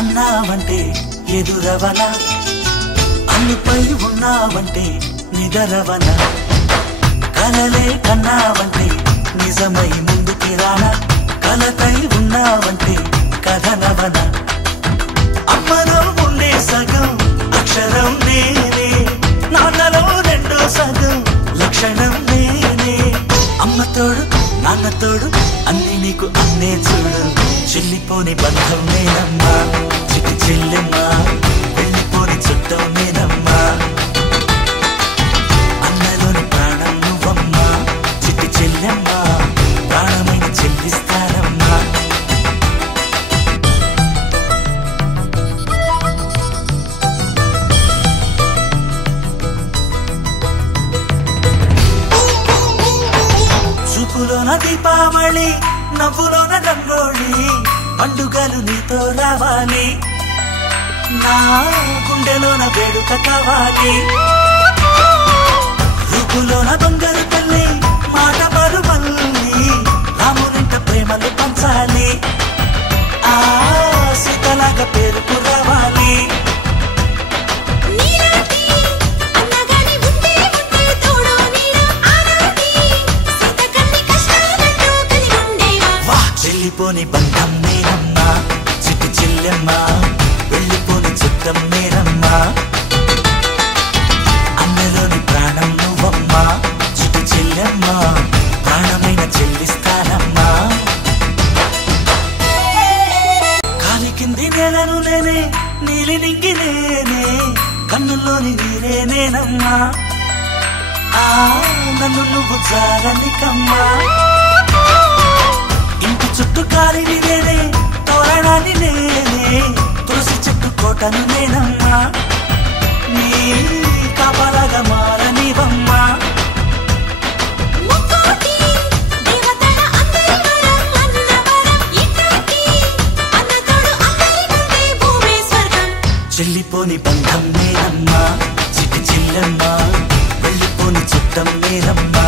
అన్నావంటే ఎదురవన అన్నిపై ఉన్నావంటే నిదరవన కలలే కన్నావంటే నిజమై ముందుకి రానా కలతై ఉన్నావంటే కథనవన అమ్మలో ఉండే సగం అక్షరం నేనే నాన్నలో రెండో సగం లక్షణం నేనే అమ్మతోడు నాన్నతోడు అన్ని నీకు అన్నే చూడు చెల్లిపోని బంధం నేనమ్మా చిట్టి చెల్లెమ్మా వెళ్ళిపోని చుట్టం నేనమ్మా అన్నలోని ప్రాణం నువ్వమ్మా చిట్టి చెల్లెమ్మా ప్రాణమైన చెల్లిస్తానమ్మా చూపులోన దీపావళి నవ్వులోన రంగోళి పండుగలు నీతో రావాలి నా గుండెలోన వేడుక కావాలి రూపులోన దొంగలు తల్లి మాట పరుమల్లి రామునింట ప్రేమలు పంచాలి ఆ సీతలాగా పేరుకు రావాలి వెళ్ళిపోని బంధం నేనమ్మా చిట్టి చెల్లెమ్మా వెళ్ళిపోని చుట్టం నేనమ్మా అన్నలోని ప్రాణం నువ్వమ్మా చిట్టి చెల్లెమ్మా ప్రాణమైన చెల్లిస్తానమ్మా కాలి కింది నేలను నేనే నీలి నింగి నేనే కన్నుల్లోని నీరే నేనమ్మా ఆ నన్ను నువ్వు జారనికమ్మా ఇంటి చుట్టూ కాలిని నేనే తోరణాన్ని నేనే తులసి చెట్టు కోటను నేనమ్మా నీ కాపలాగా మారనివమ్మా చెల్లిపోని బంధం నేనమ్మా చిట్టి చెల్లెమ్మా వెళ్ళిపోని చుట్టం నేనమ్మా